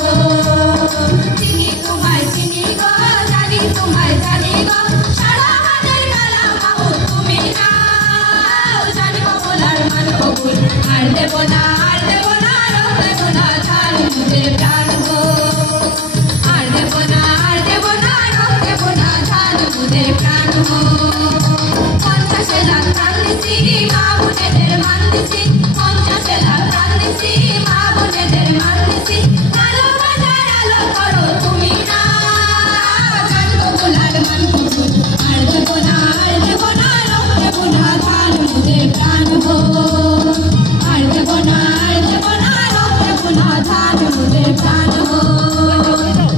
हो चिनी तुम्हारे चिनी गो जानी तुम्हारे जानी गो सारा हाथेर काला बाबू तुम्हें ना जानी को बोलार मन बबुल আর দেব না রং দেব না ছাড় মুদের প্রাণ গো আর দেব না রং দেব না ছাড় মুদের প্রাণ গো 50 লাখ প্রাণ দিছি মা বোনেদের মান দিছি 50 লাখ প্রাণ দিছি মা বোনেদের মান দিছি আলো বাজার আলো করো তুমি না জানবো বলার মান ববুল আর দেব না রং দেব না ছাড় মুদের প্রাণ গো আর দেব না রং দেব না ছাড় মুদের প্রাণ গো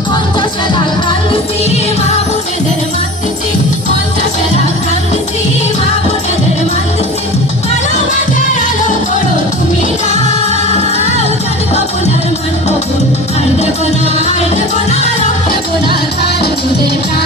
50 লাখ প্রাণ দিছি মা বোনেদের মান দিছি 50 লাখ প্রাণ দিছি মা বোনেদের মান দিছি আলো বাজার আলো করো তুমি না জানবো বলার মান ববুল আর দেব না রং দেব না ছাড় মুদের প্রাণ